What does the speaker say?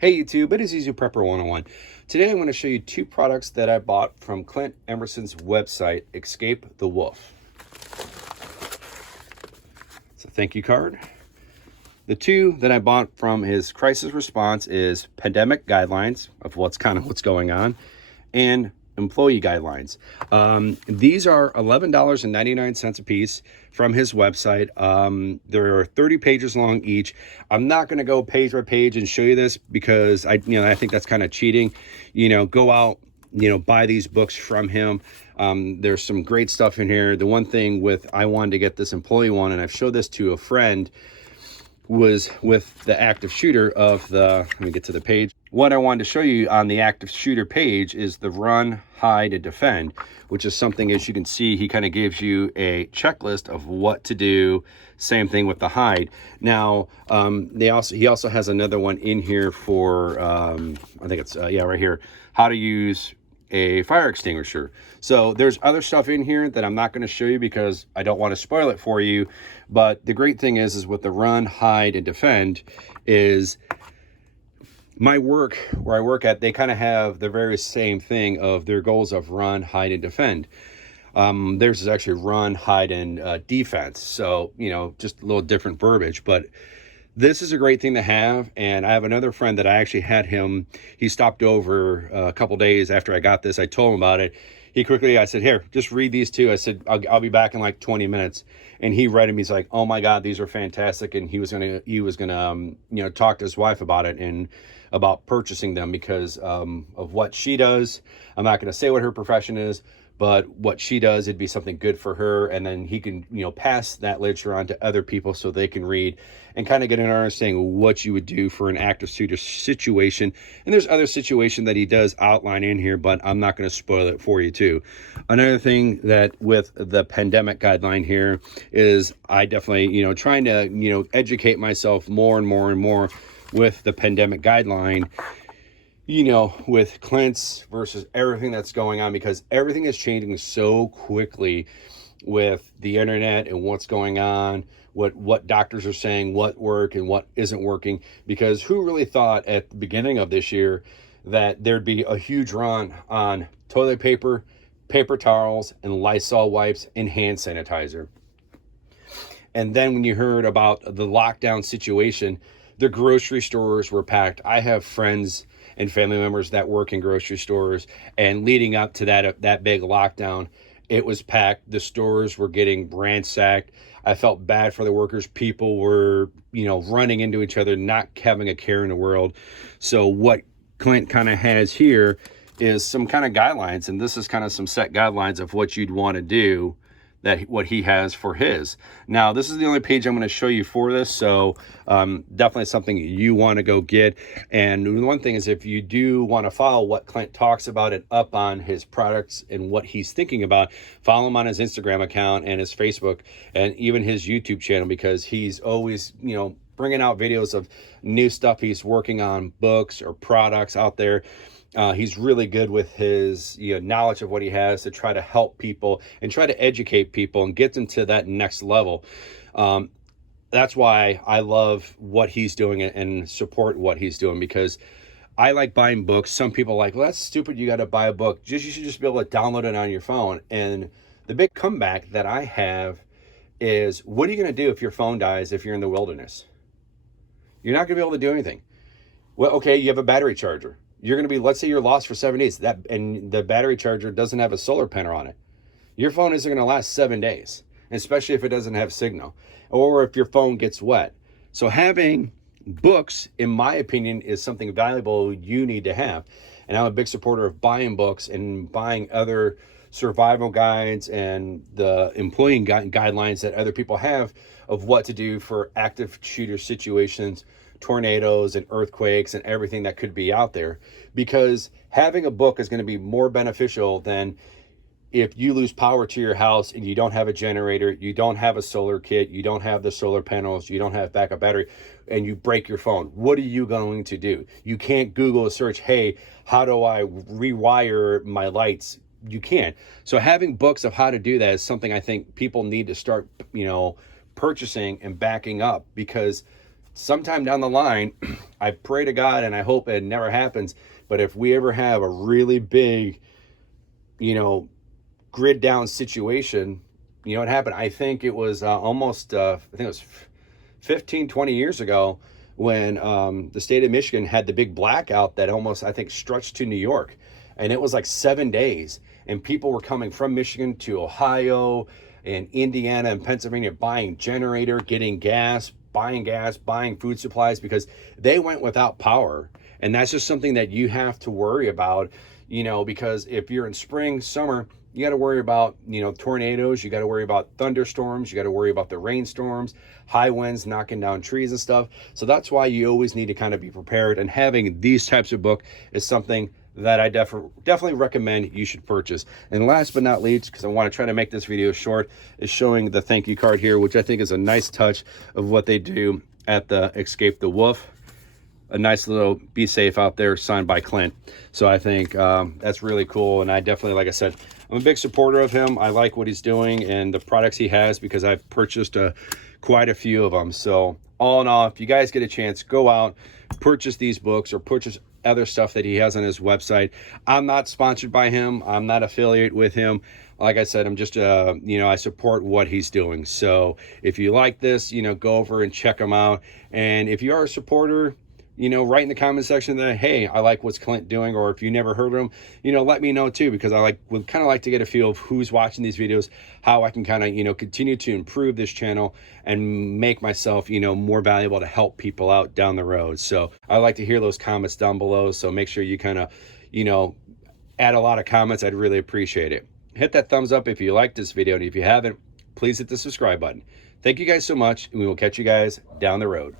Hey YouTube, it is Easy Prepper 101. Today I'm going to show you two products that I bought from Clint Emerson's website, Escape the Wolf. It's a thank you card. The two that I bought from his crisis response is pandemic guidelines of what's going on and employee guidelines. These are $11.99 a piece from his website. There are 30 pages long each. I'm not going to go page by page and show you this because I think that's kind of cheating. Go out, buy these books from him. There's some great stuff in here. The one thing I wanted to get this employee one, and I've showed this to a friend, was with the active shooter of the, let me get to the page. What I wanted to show you on the active shooter page is the run, hide, and defend, which is something, as you can see, he kind of gives you a checklist of what to do. Same thing with the hide. Now, he also has another one in here for, I think it's, right here, how to use a fire extinguisher. So there's other stuff in here that I'm not going to show you because I don't want to spoil it for you. But the great thing is with the run, hide, and defend is my work, where I work at, they kind of have the very same thing of their goals of run, hide, and defend. Theirs is actually run, hide, and defense. So, just a little different verbiage, but this is a great thing to have. And I have another friend that I actually had him. He stopped over a couple days after I got this. I told him about it. I said, here, just read these two. I said, I'll be back in like 20 minutes. And he read them. He's like, oh my God, these are fantastic. And he was gonna talk to his wife about it and about purchasing them because of what she does. I'm not gonna say what her profession is, but what she does, it'd be something good for her. And then he can, pass that literature on to other people so they can read and kind of get an understanding of what you would do for an active shooter situation. And there's other situation that he does outline in here, but I'm not going to spoil it for you too. Another thing that with the pandemic guideline here is I definitely, trying to, educate myself more and more and more with the pandemic guideline, with Clint's versus everything that's going on, because everything is changing so quickly with the internet and what's going on, what doctors are saying, what work and what isn't working. Because who really thought at the beginning of this year that there'd be a huge run on toilet paper, paper towels, and Lysol wipes and hand sanitizer? And then when you heard about the lockdown situation, the grocery stores were packed. I have friends and family members that work in grocery stores, and leading up to that big lockdown, it was packed. The stores were getting ransacked. I felt bad for the workers. People were, running into each other, not having a care in the world. So what Clint kind of has here is some kind of guidelines, and this is kind of some set guidelines of what you'd want to do, what he has for his. Now, this is the only page I'm going to show you for this, so definitely something you want to go get. And one thing is, if you do want to follow what Clint talks about and up on his products and what he's thinking about, follow him on his Instagram account and his Facebook and even his YouTube channel, because he's always, bringing out videos of new stuff he's working on, books or products out there. He's really good with his knowledge of what he has to try to help people and try to educate people and get them to that next level. That's why I love what he's doing and support what he's doing, because I like buying books. Some people are like, well, that's stupid, you got to buy a book. You should just be able to download it on your phone. And the big comeback that I have is, what are you going to do if your phone dies if you're in the wilderness? You're not going to be able to do anything. Well, okay, you have a battery charger. You're going to be, let's say you're lost for 7 days, and the battery charger doesn't have a solar panel on it. Your phone isn't going to last 7 days, especially if it doesn't have signal, or if your phone gets wet. So having books, in my opinion, is something valuable you need to have. And I'm a big supporter of buying books and buying other survival guides and the employee guidelines that other people have of what to do for active shooter situations, tornadoes and earthquakes and everything that could be out there. Because having a book is going to be more beneficial than if you lose power to your house and you don't have a generator, you don't have a solar kit, you don't have the solar panels, you don't have backup battery, and you break your phone. What are you going to do? You can't Google a search, hey, how do I rewire my lights? You can't. So having books of how to do that is something I think people need to start, purchasing and backing up, because sometime down the line, I pray to God and I hope it never happens, but if we ever have a really big, you know, grid down situation, you know what happened? I think it was almost, I think it was 15, 20 years ago when the state of Michigan had the big blackout that almost, I think, stretched to New York. And it was like 7 days. And people were coming from Michigan to Ohio and Indiana and Pennsylvania buying generator, getting gas, buying food supplies because they went without power. And that's just something that you have to worry about, you know, because if you're in spring, summer, you got to worry about, you know, tornadoes, you got to worry about thunderstorms, you got to worry about the rainstorms, high winds knocking down trees and stuff. So that's why you always need to kind of be prepared, and having these types of book is something that I definitely recommend you should purchase. And last but not least, because I want to try to make this video short, is showing the thank you card here, which I think is a nice touch of what they do at the Escape the Wolf. A nice little be safe out there signed by Clint. So I think that's really cool. And I definitely, like I said, I'm a big supporter of him. I like what he's doing and the products he has because I've purchased quite a few of them. So all in all, if you guys get a chance, go out, purchase these books or purchase other stuff that he has on his website. I'm not sponsored by him. I'm not affiliated with him. Like I said, I'm just, you know, I support what he's doing. So if you like this, you know, go over and check him out. And if you are a supporter, you know, write in the comment section that, hey, I like what's Clint doing, or if you never heard of him, you know, let me know too, because I would kind of like to get a feel of who's watching these videos, how I can kind of, you know, continue to improve this channel and make myself, you know, more valuable to help people out down the road. So I like to hear those comments down below. So make sure you kind of, you know, add a lot of comments. I'd really appreciate it. Hit that thumbs up if you liked this video, and if you haven't, please hit the subscribe button. Thank you guys so much, and we will catch you guys down the road.